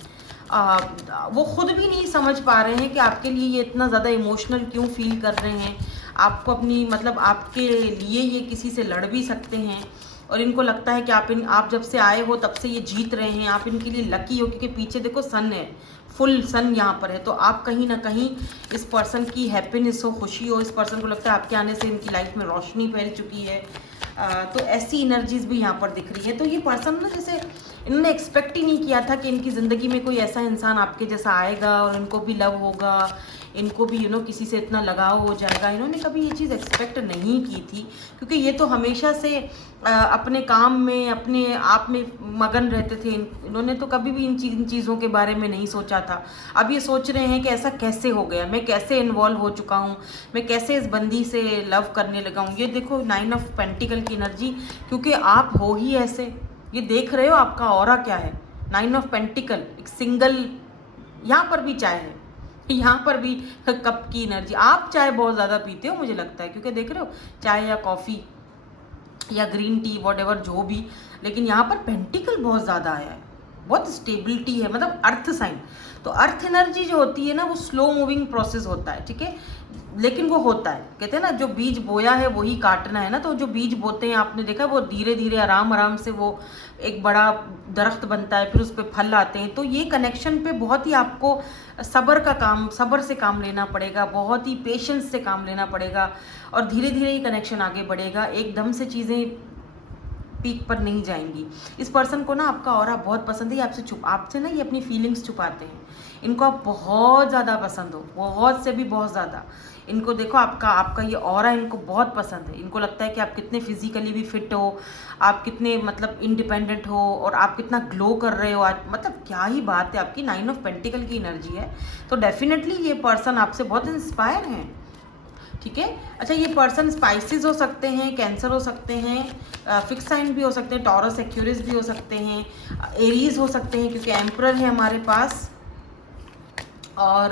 वो खुद भी नहीं समझ पा रहे हैं कि आपके लिए ये इतना ज़्यादा इमोशनल क्यों फील कर रहे हैं, आपको अपनी, मतलब आपके लिए ये किसी से लड़ भी सकते हैं, और इनको लगता है कि आप जब से आए हो तब से ये जीत रहे हैं, आप इनके लिए लकी हो, क्योंकि पीछे देखो सन है, फुल सन यहाँ पर है, तो आप कहीं ना कहीं इस पर्सन की हैप्पीनेस हो, खुशी हो, इस पर्सन को लगता है आपके आने से इनकी लाइफ में रोशनी फैल चुकी है। तो ऐसी एनर्जीज भी यहाँ पर दिख रही है। तो ये पर्सन ना, जैसे इन्होंने एक्सपेक्ट ही नहीं किया था कि इनकी ज़िंदगी में कोई ऐसा इंसान आपके जैसा आएगा और इनको भी लव होगा, इनको भी किसी से इतना लगाव हो जाएगा। इन्होंने कभी ये चीज़ एक्सपेक्ट नहीं की थी, क्योंकि ये तो हमेशा से अपने काम में, अपने आप में मगन रहते थे। इन्होंने तो कभी भी इन चीज़ों के बारे में नहीं सोचा था। अब ये सोच रहे हैं कि ऐसा कैसे हो गया, मैं कैसे इन्वॉल्व हो चुका हूँ, मैं कैसे इस बंदी से लव करने लगा हूँ। ये देखो 9 ऑफ पेंटिकल की एनर्जी, क्योंकि आप हो ही ऐसे, ये देख रहे हो आपका ऑरा क्या है। 9 ऑफ पेंटिकल, एक सिंगल, यहाँ पर भी चाय है, यहाँ पर भी कप की एनर्जी। आप चाय बहुत ज़्यादा पीते हो मुझे लगता है, क्योंकि देख रहे हो चाय या कॉफ़ी या ग्रीन टी, वॉट जो भी, लेकिन यहाँ पर पेंटिकल बहुत ज़्यादा आया है, बहुत स्टेबिलिटी है, मतलब अर्थ साइन। तो अर्थ एनर्जी जो होती है ना, वो स्लो मूविंग प्रोसेस होता है, ठीक है। लेकिन वो होता है, कहते हैं ना जो बीज बोया है वही काटना है ना। तो जो बीज बोते हैं आपने देखा वो धीरे धीरे आराम आराम से वो एक बड़ा दरख्त बनता है, फिर उस पर फल आते हैं। तो ये कनेक्शन पे बहुत ही आपको सब्र से काम लेना पड़ेगा, बहुत ही पेशेंस से काम लेना पड़ेगा, और धीरे धीरे ये कनेक्शन आगे बढ़ेगा। एकदम से चीज़ें पीक पर नहीं जाएंगी। इस पर्सन को ना आपका ऑरा बहुत पसंद है। आपसे ना ये अपनी फीलिंग्स छुपाते हैं। इनको आप बहुत ज़्यादा पसंद हो, बहुत से भी बहुत ज़्यादा। इनको देखो आपका ये ऑरा इनको बहुत पसंद है। इनको लगता है कि आप कितने फिजिकली भी फिट हो, आप कितने मतलब इंडिपेंडेंट हो, और आप कितना ग्लो कर रहे हो आज। मतलब क्या ही बात है, आपकी 9 ऑफ पेंटिकल की एनर्जी है। तो डेफिनेटली ये पर्सन आपसे बहुत इंस्पायर हैं, ठीक है। अच्छा, ये पर्सन स्पाइसेस हो सकते हैं, कैंसर हो सकते हैं, फिक्स साइन भी हो सकते हैं, टॉरस एक्यूरिस भी हो सकते हैं, एरीज हो सकते हैं क्योंकि एम्परर है हमारे पास, और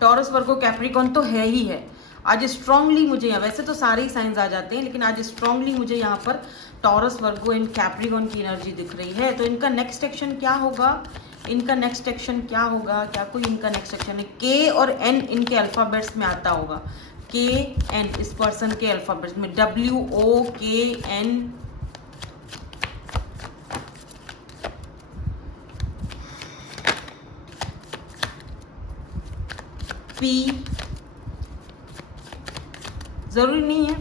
टॉरस वर्गो कैप्रिकॉन तो है ही है। आज स्ट्रांगली मुझे यहाँ, वैसे तो सारे ही साइंस आ जाते हैं, लेकिन आज स्ट्रांगली मुझे यहाँ पर टॉरस वर्गो एंड कैप्रिकॉन की एनर्जी दिख रही है। तो इनका नेक्स्ट एक्शन क्या होगा? क्या कोई इनका नेक्स्ट एक्शन है? के और एन इनके अल्फ़ाबेट्स में आता होगा। के एन इस पर्सन के अल्फ़ाबेट्स में WOKN, P। ज़रूरी नहीं है,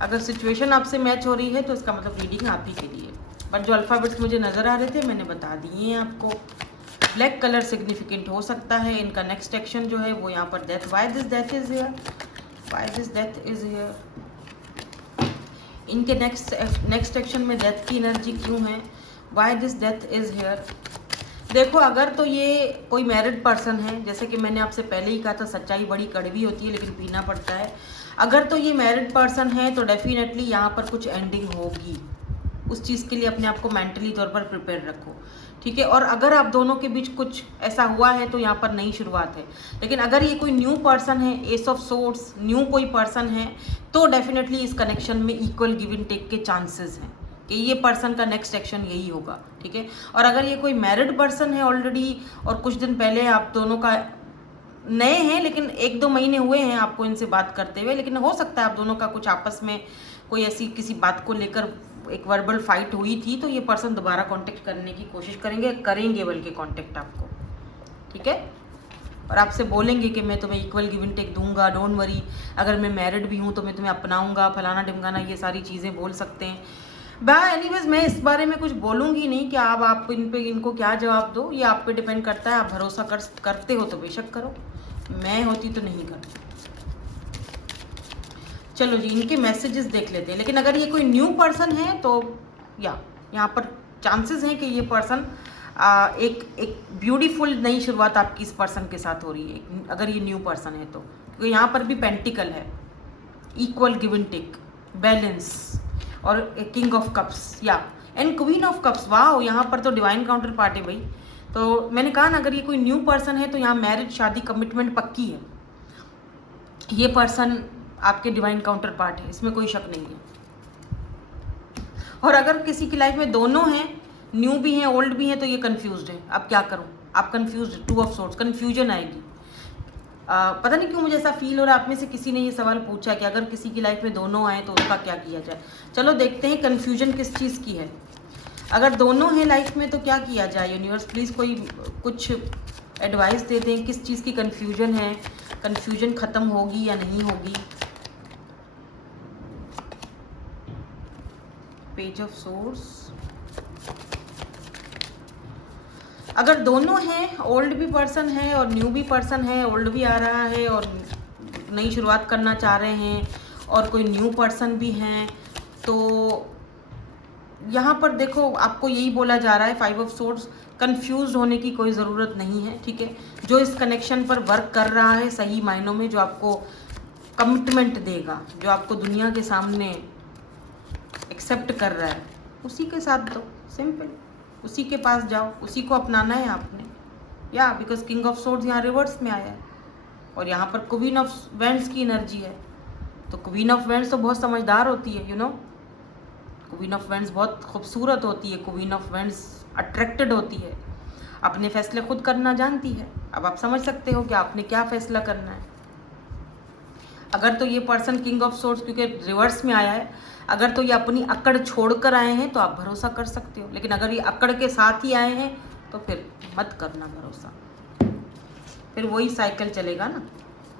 अगर सिचुएशन आपसे मैच हो रही है तो इसका मतलब रीडिंग आप ही के लिए। बट जो अल्फ़ाबेट्स मुझे नज़र आ रहे थे मैंने बता दिए हैं आपको। ब्लैक कलर सिग्निफिकेंट हो सकता है। इनका नेक्स्ट एक्शन जो है वो यहाँ पर death. Why this death is here? इनके नेक्स्ट एक्शन में डेथ की एनर्जी क्यों है? Why this death is here? देखो, अगर तो ये कोई मैरिड पर्सन है, जैसे कि मैंने आपसे पहले ही कहा था, सच्चाई बड़ी कड़वी होती है लेकिन पीना पड़ता है। अगर तो ये मैरिड पर्सन है तो डेफिनेटली यहाँ पर कुछ एंडिंग होगी। उस चीज़ के लिए अपने आप को मेंटली तौर पर प्रिपेयर रखो, ठीक है। और अगर आप दोनों के बीच कुछ ऐसा हुआ है तो यहाँ पर नई शुरुआत है। लेकिन अगर ये कोई न्यू पर्सन है, एस ऑफ सोर्ड्स, न्यू कोई पर्सन है, तो डेफिनेटली इस कनेक्शन में इक्वल गिव एंड टेक के चांसेस हैं कि ये पर्सन का नेक्स्ट एक्शन यही होगा, ठीक है। और अगर ये कोई मैरिड पर्सन है ऑलरेडी, और कुछ दिन पहले आप दोनों का नए हैं, लेकिन 1-2 महीने हुए हैं आपको इनसे बात करते हुए, लेकिन हो सकता है आप दोनों का कुछ आपस में कोई ऐसी किसी बात को लेकर एक वर्बल फाइट हुई थी, तो ये पर्सन दोबारा कांटेक्ट करने की कोशिश करेंगे बल्कि कांटेक्ट आपको, ठीक है। और आपसे बोलेंगे कि मैं तुम्हें इक्वल गिव एंड टेक दूंगा, डोंट वरी, अगर मैं मैरिड भी हूँ तो मैं तुम्हें अपनाऊंगा, फलाना ढिमकाना, ये सारी चीज़ें बोल सकते हैं। एनीवेज मैं इस बारे में कुछ बोलूँगी नहीं कि आप इनको क्या जवाब दो, ये आप पे डिपेंड करता है। आप भरोसा करते हो तो बेशक करो, मैं होती तो नहीं करती। चलो जी, इनके मैसेजेस देख लेते हैं। लेकिन अगर ये कोई न्यू पर्सन है तो यहाँ पर चांसेस हैं कि ये पर्सन एक ब्यूटीफुल नई शुरुआत आपकी इस पर्सन के साथ हो रही है, अगर ये न्यू पर्सन है तो। क्योंकि यहाँ पर भी पेंटिकल है, equal give and take, balance, और king of cups and queen of cups. वाह, यहाँ पर तो डिवाइन काउंटर पार्ट है भाई। तो मैंने कहा ना, अगर ये कोई न्यू पर्सन है तो यहाँ मैरिज, शादी, कमिटमेंट पक्की है। ये पर्सन आपके डिवाइन काउंटर पार्ट है, इसमें कोई शक नहीं है। और अगर किसी की लाइफ में दोनों हैं, न्यू भी हैं ओल्ड भी हैं, तो ये कंफ्यूज्ड है। अब क्या करूं? आप कंफ्यूज्ड, 2 ऑफ सोर्ड्स, कंफ्यूजन आएगी। पता नहीं क्यों मुझे ऐसा फील हो रहा है, आप में से किसी ने ये सवाल पूछा कि अगर किसी की लाइफ में दोनों आए तो उसका क्या किया जाए। चलो देखते हैं कंफ्यूजन किस चीज़ की है। अगर दोनों हैं लाइफ में तो क्या किया जाए? यूनिवर्स प्लीज़ कोई कुछ एडवाइस दे दें, किस चीज़ की कंफ्यूजन है, कंफ्यूजन ख़त्म होगी या नहीं होगी। Page of source. अगर दोनों हैं, ओल्ड भी पर्सन है और न्यू भी पर्सन है, ओल्ड भी आ रहा है और नई शुरुआत करना चाह रहे हैं, और कोई न्यू पर्सन भी हैं, तो यहाँ पर देखो आपको यही बोला जा रहा है, 5 ऑफ सोर्ड्स, कंफ्यूज होने की कोई ज़रूरत नहीं है, ठीक है। जो इस कनेक्शन पर वर्क कर रहा है सही मायनों में, जो आपको कमिटमेंट देगा, जो आपको दुनिया के सामने एक्सेप्ट कर रहा है, उसी के साथ दो, सिंपल। उसी के पास जाओ, उसी को अपनाना है आपने। बिकॉज किंग ऑफ सोर्ड्स यहाँ रिवर्स में आया है, और यहाँ पर क्वीन ऑफ वेंड्स की एनर्जी है। तो क्वीन ऑफ वेंड्स तो बहुत समझदार होती है, क्वीन ऑफ वेंड्स बहुत खूबसूरत होती है, क्वीन ऑफ वेंड्स अट्रैक्टेड होती है, अपने फैसले खुद करना जानती है। अब आप समझ सकते हो कि आपने क्या फैसला करना है। अगर तो ये पर्सन किंग ऑफ सोर्ड्स क्योंकि रिवर्स में आया है, अगर तो ये अपनी अकड़ छोड़ कर आए हैं तो आप भरोसा कर सकते हो, लेकिन अगर ये अकड़ के साथ ही आए हैं तो फिर मत करना भरोसा, फिर वही साइकिल चलेगा ना,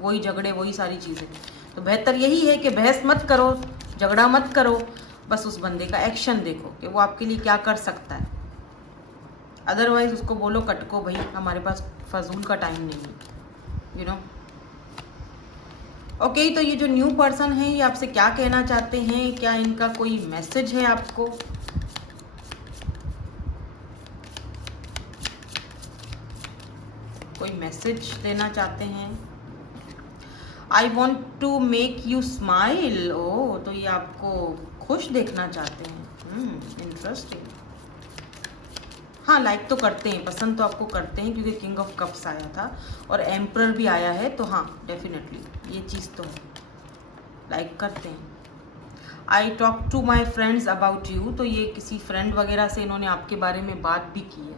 वही झगड़े, वही सारी चीज़ें। तो बेहतर यही है कि बहस मत करो, झगड़ा मत करो, बस उस बंदे का एक्शन देखो कि वो आपके लिए क्या कर सकता है। अदरवाइज उसको बोलो कटको भाई, हमारे पास फजूल का टाइम नहीं है, यू नो। ओके, तो ये जो न्यू पर्सन है ये आपसे क्या कहना चाहते हैं, क्या इनका कोई मैसेज है आपको? कोई मैसेज देना चाहते हैं? I want to make you smile. ओ, तो ये आपको खुश देखना चाहते हैं। इंटरेस्टिंग। हाँ, लाइक तो करते हैं, पसंद तो आपको करते हैं क्योंकि किंग ऑफ कप्स आया था और एम्परर भी आया है, तो हाँ डेफिनेटली ये चीज़ तो है, लाइक करते हैं। I talk to my friends about you, तो ये किसी फ्रेंड वगैरह से इन्होंने आपके बारे में बात भी की है,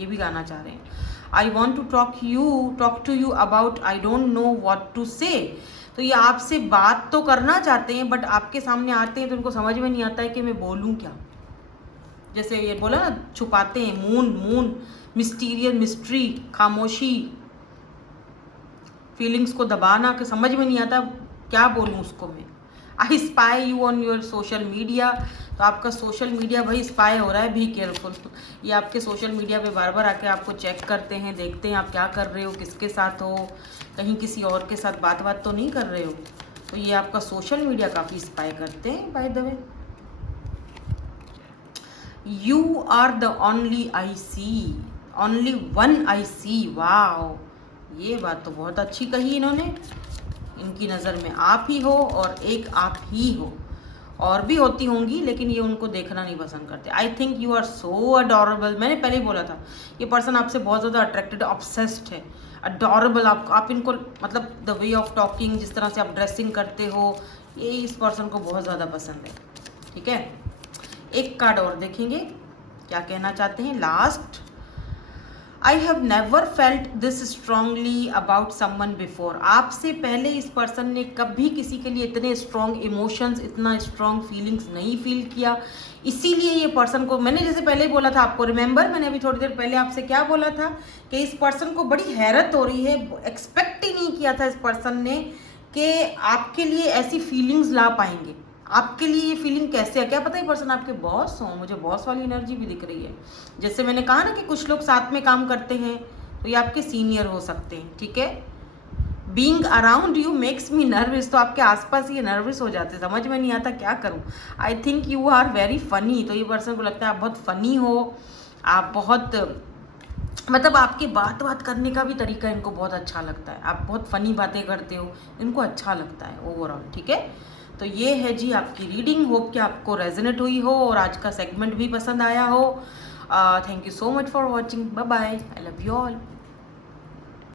ये भी गाना चाह रहे हैं। I want to talk to you about I don't know what to say, तो ये आपसे बात तो करना चाहते हैं बट आपके सामने आते हैं तो उनको समझ में नहीं आता है कि मैं बोलूँ क्या। जैसे ये बोला ना, छुपाते हैं, मून मिस्टीरियस, मिस्ट्री, खामोशी, फीलिंग्स को दबाना, कि समझ में नहीं आता क्या बोलूँ उसको मैं। I spy you on your social media, तो आपका सोशल मीडिया भाई स्पाई हो रहा है, बी केयरफुल। ये आपके सोशल मीडिया पे बार बार आके आपको चेक करते हैं, देखते हैं आप क्या कर रहे हो, किसके साथ हो, कहीं किसी और के साथ बात तो नहीं कर रहे हो। तो ये आपका सोशल मीडिया काफ़ी स्पाई करते हैं by the way. You are the only I see, only one I see. Wow, ये बात तो बहुत अच्छी कही इन्होंने। इनकी नज़र में आप ही हो और एक आप ही हो, और भी होती होंगी लेकिन ये उनको देखना नहीं पसंद करते। I think you are so adorable, मैंने पहले ही बोला था ये पर्सन आपसे बहुत ज़्यादा अट्रैक्टेड, ऑब्सेस्ड है, अडोरेबल। आप इनको मतलब द वे ऑफ टॉकिंग, जिस तरह से आप ड्रेसिंग करते हो, ये इस पर्सन को बहुत ज़्यादा पसंद है। ठीक है, एक कार्ड और देखेंगे क्या कहना चाहते हैं। Last, I have never felt this strongly about someone before, आपसे पहले इस पर्सन ने कभी किसी के लिए इतने स्ट्रॉन्ग इमोशंस, इतना स्ट्रॉन्ग फीलिंग्स नहीं फील किया। इसीलिए ये पर्सन को, मैंने जैसे पहले ही बोला था आपको, रिमेंबर मैंने अभी थोड़ी देर पहले आपसे क्या बोला था कि इस पर्सन को बड़ी हैरत हो रही है, एक्सपेक्ट ही नहीं किया था इस पर्सन ने कि आपके लिए ऐसी फीलिंग्स ला पाएंगे। आपके लिए ये फीलिंग कैसे है, क्या पता है पर्सन आपके बॉस हो, मुझे बॉस वाली एनर्जी भी दिख रही है। जैसे मैंने कहा ना कि कुछ लोग साथ में काम करते हैं, तो ये आपके सीनियर हो सकते हैं। ठीक है, being around you makes me nervous, तो आपके आसपास ये नर्वस हो जाते, समझ में नहीं आता क्या करूं। I think you are very funny, तो ये पर्सन को लगता है आप बहुत फनी हो, आप बहुत, मतलब आपके बात करने का भी तरीका इनको बहुत अच्छा लगता है, आप बहुत फनी बातें करते हो, इनको अच्छा लगता है ओवरऑल। ठीक है, तो ये है जी आपकी रीडिंग। होप कि आपको रेजोनेट हुई हो और आज का सेगमेंट भी पसंद आया हो। Thank you so much for watching, bye bye, I love you all.